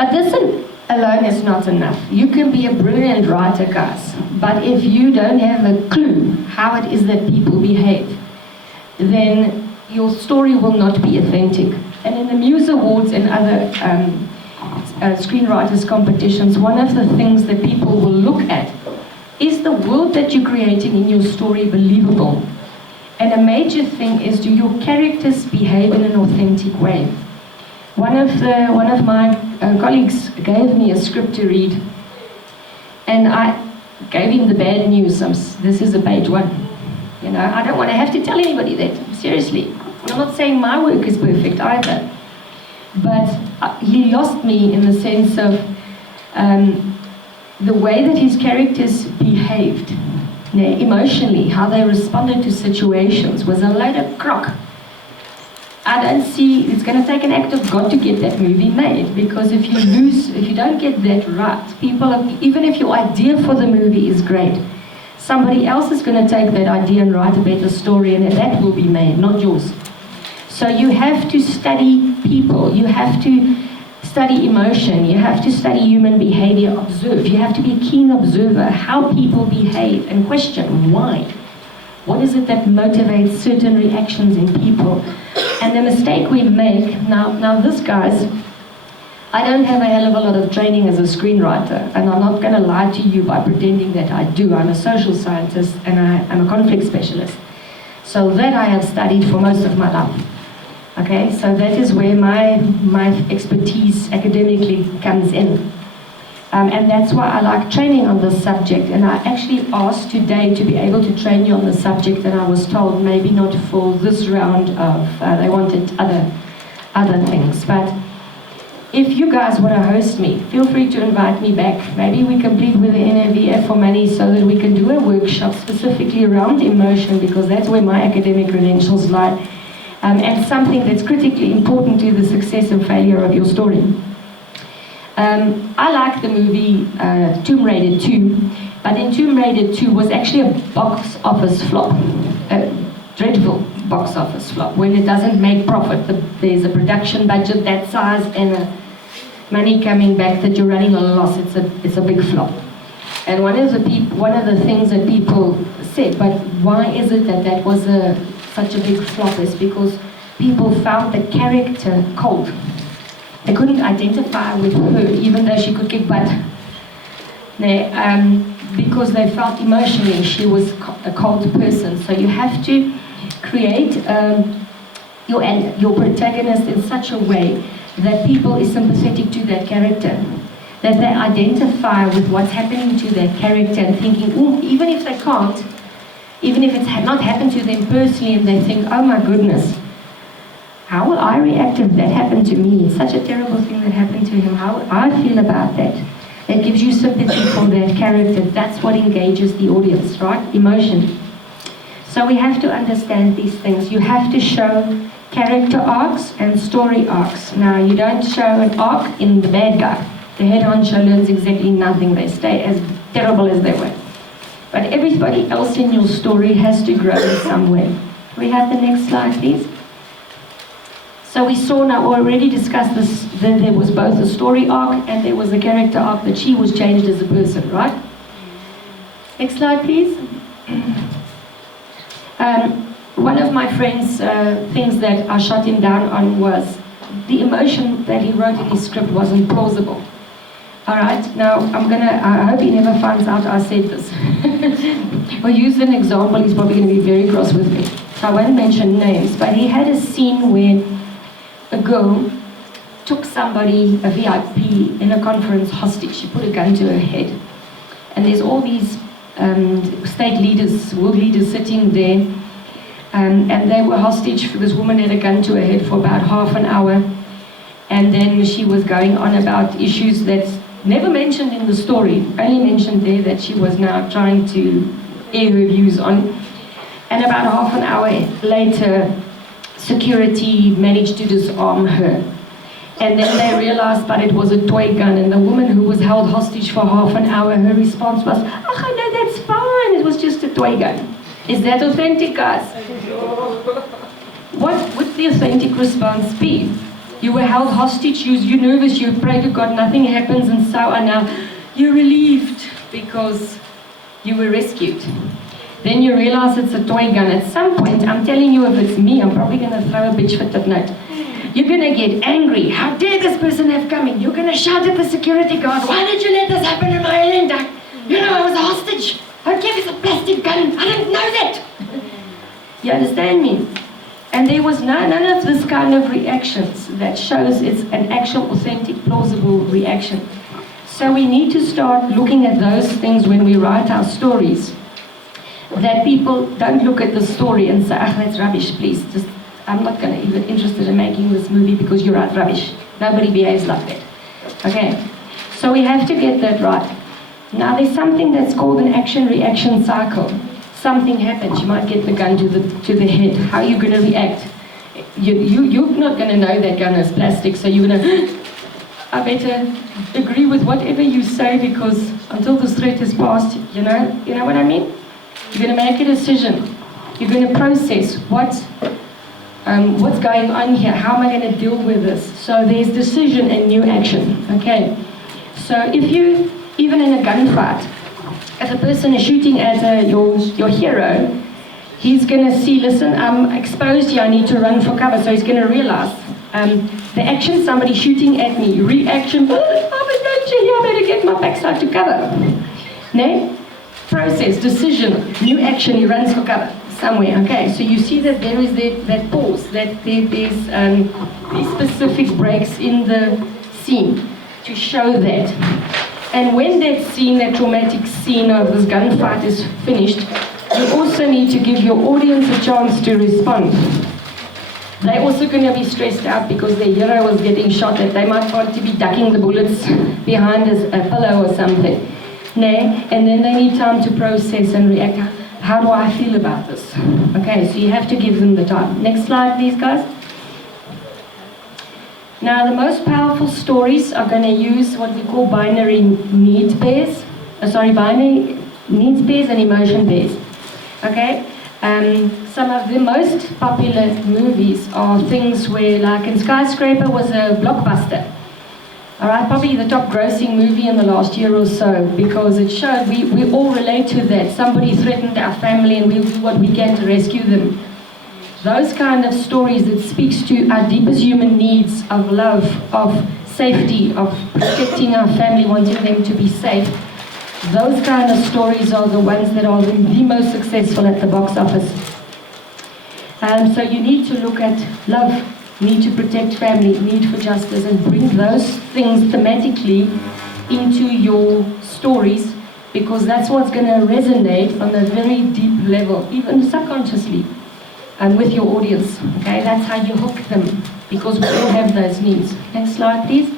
But this alone is not enough. You can be a brilliant writer, guys, but if you don't have a clue how it is that people behave, then your story will not be authentic. And in the Muse Awards and other screenwriters competitions, one of the things that people will look at is the world that you're creating in your story believable? And a major thing is, do your characters behave in an authentic way? One of my colleagues gave me a script to read, and I gave him the bad news. This is a page 1. You know, I don't want to have to tell anybody that, seriously. I'm not saying my work is perfect either, but he lost me in the sense of the way that his characters behaved, emotionally, how they responded to situations was a load of crock. I don't see, it's going to take an act of God to get that movie made, because if you don't get that right, even if your idea for the movie is great, somebody else is going to take that idea and write a better story, and that will be made, not yours. So you have to study people, you have to study emotion, you have to study human behavior, observe. You have to be a keen observer, how people behave, and question why. What is it that motivates certain reactions in people? And the mistake we make, now this, guys, I don't have a hell of a lot of training as a screenwriter, and I'm not going to lie to you by pretending that I do. I'm a social scientist and I'm a conflict specialist. So that I have studied for most of my life. Okay, so that is where my expertise academically comes in. And that's why I like training on this subject. And I actually asked today to be able to train you on the subject, and I was told maybe not for this round of, they wanted other things. But if you guys want to host me, feel free to invite me back. Maybe we compete with the NAVF for money so that we can do a workshop specifically around emotion, because that's where my academic credentials lie. And something that's critically important to the success and failure of your story. I like the movie Tomb Raider 2, but in Tomb Raider 2 was actually a box office flop, a dreadful box office flop, when it doesn't make profit. There's a production budget that size and money coming back that you're running a loss. It's a big flop. And one of the things that people said, but why is it that was such a big flop, is because people found the character cold. They couldn't identify with her, even though she could kick butt. Because they felt emotionally she was a cold person. So you have to create your protagonist in such a way that people is sympathetic to that character, that they identify with what's happening to that character, and thinking, oh, even if they can't, even if it's not happened to them personally, and they think, oh my goodness, how will I react if that happened to me? It's such a terrible thing that happened to him. How would I feel about that? It gives you sympathy for that character. That's what engages the audience, right? Emotion. So we have to understand these things. You have to show character arcs and story arcs. Now, you don't show an arc in the bad guy. The head honcho learns exactly nothing. They stay as terrible as they were. But everybody else in your story has to grow in some way. Can we have the next slide, please? So we saw now, already discussed this, that there was both a story arc and there was a character arc, that she was changed as a person, right? Next slide, please. One of my friends' things that I shot him down on was the emotion that he wrote in his script wasn't plausible. All right, now I hope he never finds out I said this. We'll use an example, he's probably going to be very cross with me. So I won't mention names, but he had a scene where a girl took somebody, a VIP, in a conference hostage. She put a gun to her head. And there's all these state leaders, world leaders sitting there, and they were hostage for this woman had a gun to her head for about half an hour. And then she was going on about issues that's never mentioned in the story, only mentioned there that she was now trying to air her views on. And about half an hour later, security managed to disarm her. And then they realized, but it was a toy gun, and the woman who was held hostage for half an hour, her response was, oh no, that's fine, it was just a toy gun. Is that authentic, guys? What would the authentic response be? You were held hostage, you're nervous, you pray to God, nothing happens, and so on. Now, you're relieved because you were rescued. Then you realize it's a toy gun. At some point, I'm telling you, if it's me, I'm probably going to throw a bitch fit that night. You're going to get angry. How dare this person have come in? You're going to shout at the security guard, why did you let this happen in my island? You know I was a hostage. I gave you a plastic gun. I didn't know that. You understand me? And there was none of this kind of reactions that shows it's an actual, authentic, plausible reaction. So we need to start looking at those things when we write our stories. That people don't look at the story and say, oh, that's rubbish, please. I'm not going to even interested in making this movie because you write rubbish. Nobody behaves like that. Okay? So we have to get that right. Now there's something that's called an action-reaction cycle. Something happens, you might get the gun to the head. How are you going to react? You're not going to know that gun is plastic, so you're going to, I better agree with whatever you say because until this threat is passed, you know what I mean? You're going to make a decision. You're going to process what's going on here. How am I going to deal with this? So there's decision and new action. Okay. So if you, even in a gunfight, if a person is shooting at your hero, he's going to see, listen, I'm exposed here, I need to run for cover. So he's going to realize the action, somebody shooting at me, reaction, I'm in danger here, I better get my backside to cover. No? Process, decision, new action, he runs for cover somewhere. Okay, so you see that there is that pause, that there's these specific breaks in the scene to show that. And when that scene, that traumatic scene of this gunfight is finished, you also need to give your audience a chance to respond. They're also going to be stressed out because their hero was getting shot at. They might want to be ducking the bullets behind a pillow or something. And then they need time to process and react. How do I feel about this? Okay, so you have to give them the time. Next slide, please, guys. Now, the most powerful stories are going to use what we call binary needs pairs. Binary needs pairs and emotion pairs. Okay? Some of the most popular movies are things where, like in Skyscraper was a blockbuster. All right, probably the top grossing movie in the last year or so, because it showed we all relate to that. Somebody threatened our family and we'll do what we can to rescue them. Those kind of stories that speaks to our deepest human needs of love, of safety, of protecting our family, wanting them to be safe. Those kind of stories are the ones that are the most successful at the box office. So you need to look at love, need to protect family, need for justice, and bring those things thematically into your stories, because that's what's going to resonate on a very deep level, even subconsciously, with your audience. Okay, that's how you hook them, because we all have those needs. Next slide, please.